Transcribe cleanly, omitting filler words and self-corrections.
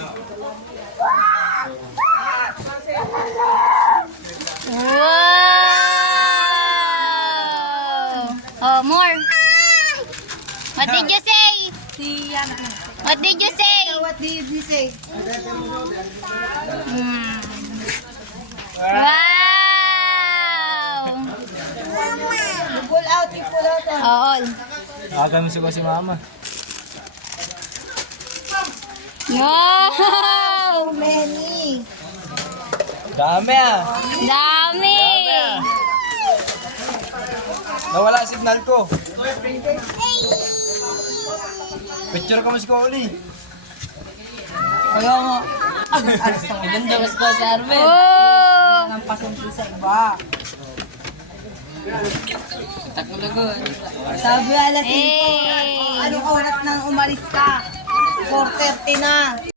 Wow! Oh, more. What did you say? What did you say? What did you say? Wow! Pull out, pull out. All. Nakakamiss ko si mama. Wow! Many. Dami ah. Dami! Nawala ang signal ko. Picture ko mas ko uli. Kaya mo. Ganda mas ko si Arvin. Oh! Ang pasanti sa iba. Sabi alas 5. Hey! Anong oras nang umalis ka? 4:30 na.